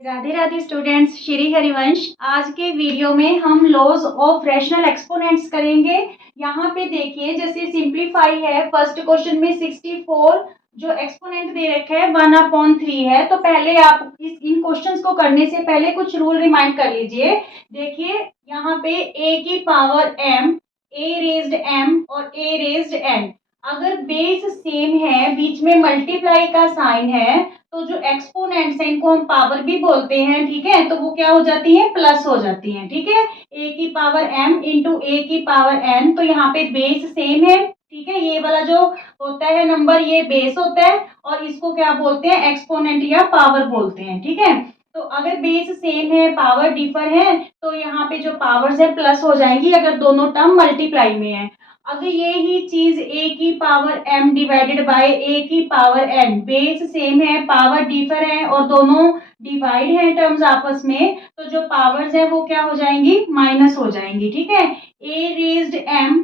Radhe Radhe students, Shri Harivansh. आज के video में हम लॉज ऑफ रैशनल एक्सपोनेंट्स करेंगे। यहाँ पे देखिए, जैसे सिंप्लीफाई है, फर्स्ट क्वेश्चन में 64 जो एक्सपोनेंट दे रखा है 1/3 है। तो पहले आप इन क्वेश्चंस को करने से पहले कुछ रूल रिमाइंड कर लीजिए। देखिए यहाँ पे a की power m, a raised m और a रेज्ड n, अगर बेस सेम है, बीच में मल्टीप्लाई का साइन है, तो जो एक्सपोनेंट्स हैं इनको हम पावर भी बोलते हैं, ठीक है। तो वो क्या हो जाती है, प्लस हो जाती हैं, ठीक है। a की पावर m इंटू a की पावर n, तो यहाँ पे बेस सेम है, ठीक है। ये वाला जो होता है नंबर, ये बेस होता है और इसको क्या बोलते हैं, एक्सपोनेंट या पावर बोलते हैं, ठीक है। तो अगर बेस सेम है, पावर डिफर है, तो यहाँ पे जो पावर्स है प्लस हो जाएंगी अगर दोनों टर्म मल्टीप्लाई में है। अगर ये ही चीज a की power m divided by a की पावर n, बेस सेम है, पावर डिफर है और दोनों डिवाइड है टर्म्स आपस में, तो जो पावर्स है वो क्या हो जाएंगी, माइनस हो जाएंगी, ठीक है। a raised m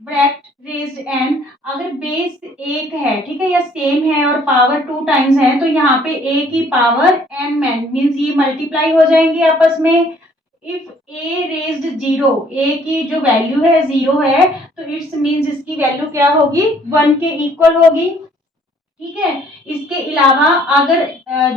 bracket raised n, अगर बेस एक है, ठीक है, या सेम है और पावर 2 टाइम्स है, तो यहाँ पे a की पावर mn मीन्स ये मल्टीप्लाई हो जाएंगे आपस में। इफ a रेज्ड 0, a की जो वैल्यू है 0 है, तो इट्स मीन्स इसकी वैल्यू क्या होगी, 1 के इक्वल होगी, ठीक है। इसके अलावा अगर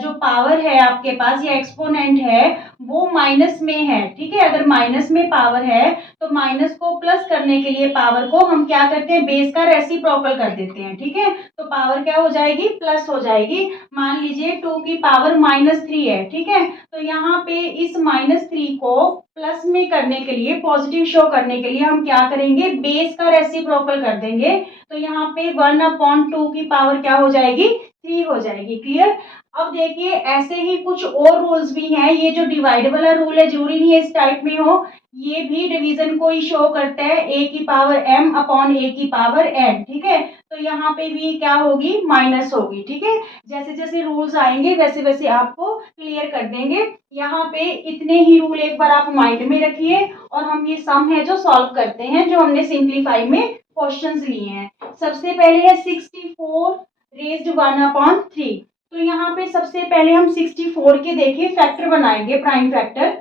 जो पावर है आपके पास या एक्सपोनेंट है वो माइनस में है, ठीक है, अगर माइनस में पावर है तो माइनस को प्लस करने के लिए पावर को हम क्या करते हैं, बेस का रेसिप्रोकल कर देते हैं, ठीक है। तो पावर क्या हो जाएगी, प्लस हो जाएगी। मान लीजिए 2 की पावर -3 है, ठीक है। तो यहाँ पे इस -3 को प्लस में करने के लिए, पॉजिटिव शो करने के लिए हम क्या करेंगे, बेस का रेसिप्रोकल कर देंगे। तो यहाँ पे 1/2 की पावर क्या हो जाएगी, 3 हो जाएगी। क्लियर। अब देखिए ऐसे ही कुछ और रूल्स भी हैं। ये जो डिवाइड वाला रूल है, जरूरी नहीं है इस टाइप में हो, ये भी डिवीजन को ही शो करता है, a की पावर m अपॉन a की पावर n, ठीक है। तो यहाँ पे भी क्या होगी, माइनस होगी, ठीक है। जैसे जैसे रूल्स आएंगे वैसे वैसे आपको क्लियर कर देंगे। यहाँ पे इतने ही रूल एक बार आप माइंड में रखिए और हम ये सम है जो सॉल्व करते हैं, जो हमने सिंप्लीफाई में क्वेश्चंस लिए हैं। सबसे पहले है 64 रेज्ड 1/3। तो यहाँ पे सबसे पहले हम 64 के देखिए फैक्टर बनाएंगे, प्राइम फैक्टर।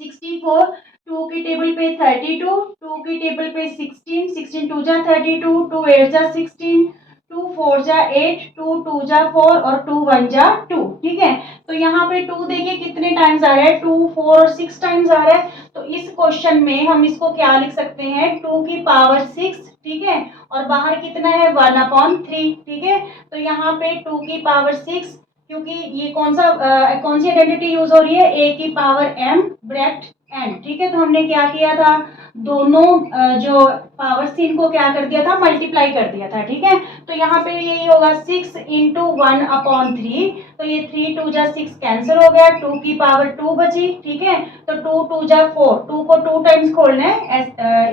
64 2 की टेबल पे 32, 2 की टेबल पे 16, 16 2 जा 32, 2 8 जा 16, 2 4 जा 8, 2 2 जा 4 और 2 1 जा 2, ठीक है। तो यहाँ पे 2 देखिए कितने टाइम्स आ रहा है, 2 4 और 6 टाइम्स आ रहा है। तो इस क्वेश्चन में हम इसको क्या लिख सकते हैं, 2 की पावर 6, ठीक है, और बाहर कितना है 1/3, ठीक है। तो यहाँ पे 2 की पावर 6, क्योंकि ये कौन सी आइडेंटिटी यूज हो रही है, a की पावर m ब्रैकेट n, ठीक है। तो हमने क्या किया था, दोनों जो पावर से इनको क्या कर दिया था, मल्टीप्लाई कर दिया था, ठीक है। तो यहाँ पे यही होगा 6 इंटू 1/3, तो ये 3 2 जा 6 कैंसिल हो गया, 2 की पावर 2 बची, ठीक है। तो 2 2 जा 4, 2 को 2 टाइम्स खोलना है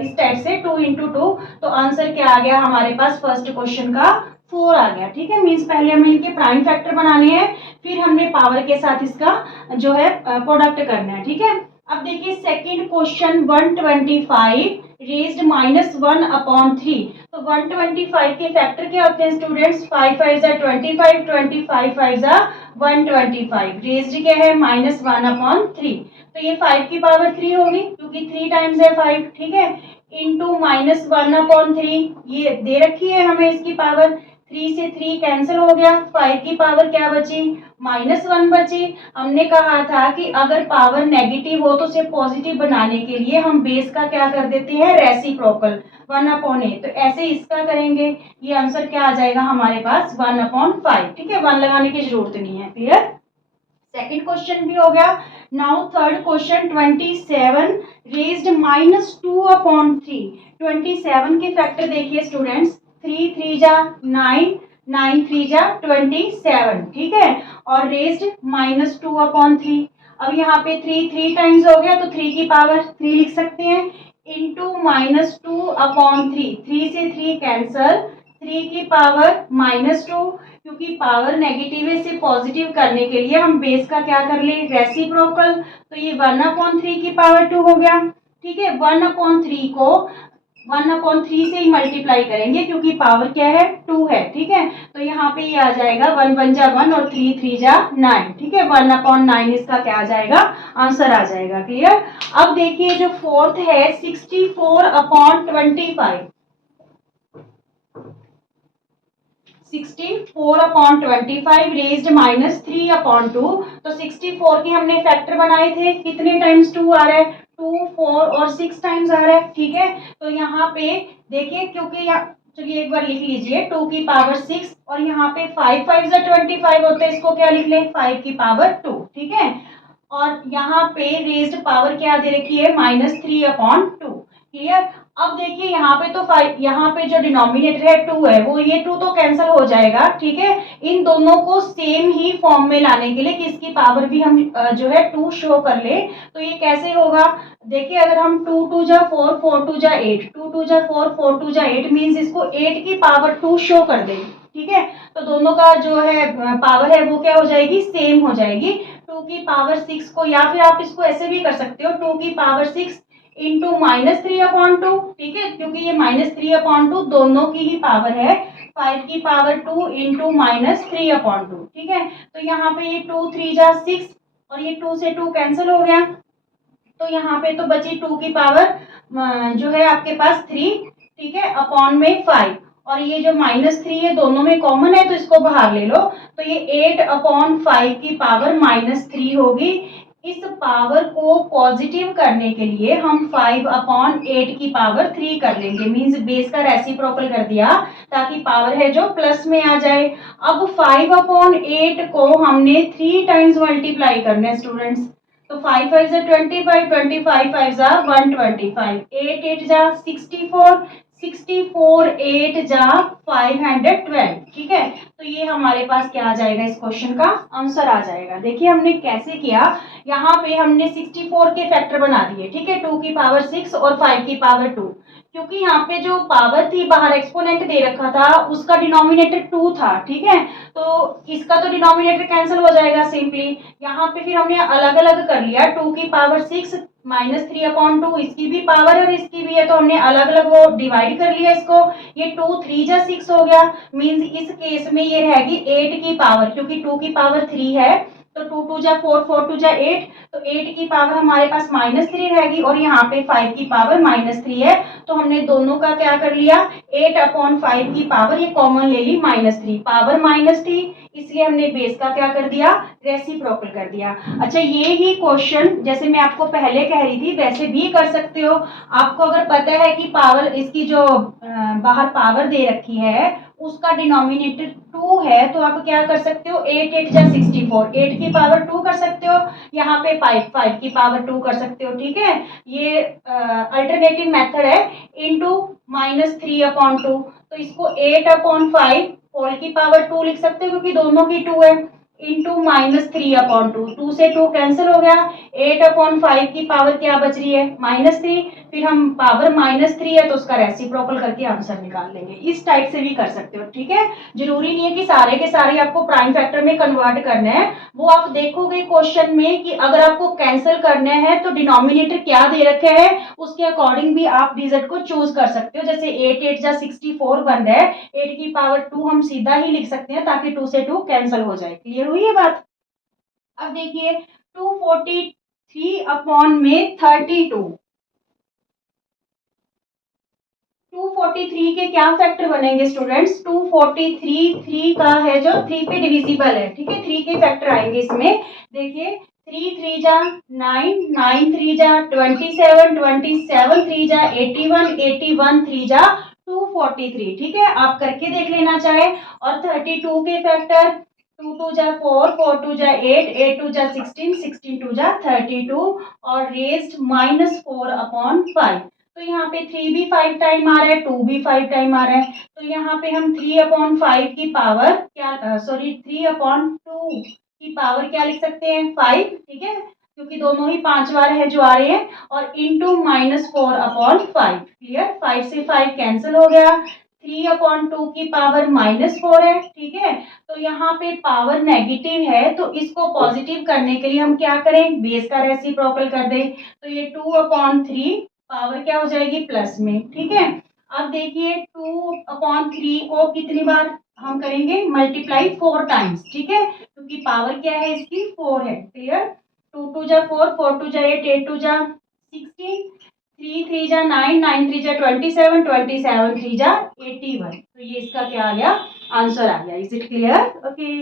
इस टाइप से, 2 इंटू 2, तो आंसर क्या आ गया हमारे पास, फर्स्ट क्वेश्चन का 4 आ गया, ठीक है। मीन्स पहले हमें इनके प्राइम फैक्टर बनाने हैं, फिर हमने पावर के साथ इसका जो है प्रोडक्ट करना है, ठीक है। अब देखिए सेकंड क्वेश्चन 125 रेज्ड -1/3। तो 125 के फैक्टर क्या होते हैं स्टूडेंट्स, 5 5 जा 25, 25 5 जा 125, रेज्ड क्या है -1/3। तो ये 5 की पावर 3 होगी क्योंकि 3 टाइम्स है 5, ठीक है, इंटू -1/3, ये दे रखी है हमें इसकी पावर, 3 से 3 कैंसिल हो गया, 5 की पावर क्या बची, -1 बची। हमने कहा था कि अगर पावर नेगेटिव हो तो उसे पॉजिटिव बनाने के लिए हम बेस का क्या कर देते हैं, रेसिप्रोकल 1/8। तो ऐसे इसका करेंगे, ये आंसर क्या आ जाएगा हमारे पास 1/5, ठीक है, 1 लगाने की जरूरत नहीं है। क्लियर। सेकंड क्वेश्चन भी हो गया। Now third question 27 raised -2/3। 27 के फैक्टर देखिए स्टूडेंट्स, 3 3 जा 9, 9 3 जा 27, ठीक है, और रेज्ड -2/3। अब यहाँ पे 3 3 टाइम्स हो गया, तो 3 की पावर 3 लिख सकते हैं, इंटू -2/3, 3 से 3 कैंसल, 3 की पावर -2, क्योंकि पावर नेगेटिव है, इसे पॉजिटिव करने के लिए हम बेस का क्या कर ले, रेसिप्रोकल। तो ये 1/3 की पावर 2 हो गया, ठीक है। 1/3 को 1/3 से ही मल्टीप्लाई करेंगे क्योंकि पावर क्या है 2 है, ठीक है। तो यहाँ पे ये आ जाएगा 1 1 जा 1 और 3 3 जा 9, ठीक है। 1/9 इसका क्या आ जाएगा, आंसर आ जाएगा। क्लियर। अब देखिए जो फोर्थ है 64/25, 64/25 रेज्ड -3/2। तो 64 के हमने फैक्टर बनाए थे, कितने टाइम्स 2 आ रहा है, 2 4 और 6 टाइम्स आ रहा है, ठीक है। तो यहाँ पे देखिए, क्योंकि यहाँ, चलिए एक बार लिख लीजिए 2 की पावर 6 और यहाँ पे 5 5 जा 25 होते हैं, इसको क्या लिख लें 5 की पावर 2, ठीक है। और यहाँ पे रेज्ड पावर क्या दे रखी है, -3/2। क्लियर। अब देखिए यहाँ पे तो 5, यहाँ पे जो डिनोमिनेटर है 2 है, वो ये 2 तो कैंसिल हो जाएगा, ठीक है। इन दोनों को सेम ही फॉर्म में लाने के लिए किसकी पावर भी हम जो है 2 शो कर ले, तो ये कैसे होगा। देखिए अगर हम 2 2 जा 4 4 2 जा 8, 2 2 जा 4 4 2 जा 8 मीन्स इसको 8 की पावर 2 शो कर देंगे, ठीक है। तो दोनों का जो है पावर है वो क्या हो जाएगी, सेम हो जाएगी। 2 की पावर 6 को, या फिर आप इसको ऐसे भी कर सकते हो, 2 की पावर 6 इंटू -3/2, ठीक है, क्योंकि ये -3/2 दोनों की ही पावर है। 5 की पावर 2 इंटू -3/2, ठीक है। तो यहाँ पे ये 2 3 जा 6 और ये 2 से 2 कैंसिल हो गया, तो यहाँ पे तो बची 2 की पावर जो है आपके पास 3, ठीक है, अपॉन में 5, और ये जो -3 है दोनों में कॉमन है तो इसको बाहर ले लो, तो ये 8/5 की पावर -3 होगी। इस पावर को पॉजिटिव करने के लिए हम 5/8 की पावर 3 कर लेंगे, मींस बेस का रेसिप्रोकल कर दिया ताकि पावर है जो प्लस में आ जाए। अब 5/8 को हमने 3 टाइम्स मल्टीप्लाई करना है स्टूडेंट्स, तो 5 5 जा 25, 25 5 जा 125, 8 8 जा 64, 64 8 जा 512, ठीक है। तो ये हमारे पास क्या आ जाएगा, इस क्वेश्चन का आंसर आ जाएगा। देखिए हमने कैसे किया, यहाँ पे हमने 64 के फैक्टर बना दिए, ठीक है, 2 की पावर 6 और 5 की पावर 2, क्योंकि यहाँ पे जो पावर थी बाहर एक्सपोनेंट दे रखा था उसका डिनोमिनेटर 2 था, ठीक है। तो इसका तो डिनोमिनेटर कैंसिल हो जाएगा सिंपली। यहाँ पे फिर हमने अलग अलग कर लिया, 2 की पावर 6 -3/2 इसकी भी पावर है और इसकी भी है, तो हमने अलग अलग वो डिवाइड कर लिया इसको। ये 2 3 जा 6 हो गया, मींस इस केस में ये रहेगी 8 की पावर, क्योंकि 2 की पावर 3 है, तो 2 2 जा 4 4 2 जा 8, तो 8 की पावर हमारे पास -3 रहेगी और यहाँ पे 5 की पावर -3 है, तो हमने दोनों का क्या कर लिया, 8/5 की पावर ये कॉमन ले ली, -3 पावर -3, इसलिए हमने बेस का क्या कर दिया, रेसिप्रोकल कर दिया। अच्छा ये ही क्वेश्चन जैसे मैं आपको पहले कह रही थी वैसे भी कर सकते हो। आपको अगर पता है कि पावर इसकी जो बाहर पावर दे रखी है उसका डिनोमिनेटर 2 है, तो आप क्या कर सकते हो, 8 8 जा 64, 8 की पावर 2 कर सकते हो, यहाँ पे 5 5 की पावर 2 कर सकते हो, ठीक है। ये अल्टरनेटिव मेथड है, इंटू -3/2, तो इसको 8/5 होल की पावर 2 लिख सकते हो क्योंकि दोनों की 2 है, इंटू -3/2, 2 से 2 कैंसिल हो गया, 8/5 की पावर क्या बच रही है, -3, फिर हम पावर -3 है तो उसका रेसिप्रोकल करके आंसर निकाल लेंगे। इस टाइप से भी कर सकते हो, ठीक है। जरूरी नहीं है कि सारे के सारे आपको प्राइम फैक्टर में कन्वर्ट करना है, वो आप देखोगे क्वेश्चन में कि अगर आपको कैंसिल करना है तो डिनोमिनेटर क्या दे रखे हैं उसके अकॉर्डिंग भी आप डिजिट को चूज कर सकते हो। जैसे 8 8 जा 64 बन रहा है, 8 की पावर 2 हम सीधा ही लिख सकते हैं ताकि 2 से 2 कैंसिल हो जाए। क्लियर हुई है बात। अब देखिए 243/32, 243 के क्या फैक्टर बनेंगे स्टूडेंट्स, 243 3 का है जो 3 पे डिविजिबल है, ठीक है, 3 के फैक्टर आएंगे इसमें। देखिए 3 3 जा 9, 9 3 जा 27, 27 3 जा 81, 81 3 जा 243, ठीक है, आप करके देख लेना चाहे। और 32 के फैक्टर, 2 2 जा 4, 4 2 जा 8, 8 2 जा 16, 16 2 जा 32 और रेज्ड -4/5, तो यहाँ पे 3 भी 5 टाइम आ रहा है, 2 भी 5 टाइम आ रहा है, तो यहाँ पे हम 3/5 की पावर क्या, सॉरी 3/2 की पावर क्या लिख सकते हैं, 5, ठीक है, क्योंकि दोनों ही 5 बार है जो आ रहे हैं, और इंटू -4/5। क्लियर, 5 से 5 कैंसिल हो गया, 3/2 की पावर -4 है, ठीक है। तो यहाँ पे पावर नेगेटिव है तो इसको पॉजिटिव करने के लिए हम क्या करें, बेस का रेसिप्रोकल कर दें, तो ये 2/3 पावर क्या हो जाएगी प्लस में, ठीक है। अब देखिए 2/3 को कितनी बार हम करेंगे मल्टीप्लाई 4 टाइम्स, ठीक है, क्योंकि पावर क्या है इसकी 4 है, क्लियर। 2 2 जा 4, 4 2 जा 8, 8 2 जा 16, 3 3 जा 9, 9 3 जा 27, 27 3 जा 81। तो ये इसका क्या आ गया आंसर आ गया। Is it clear? ओके।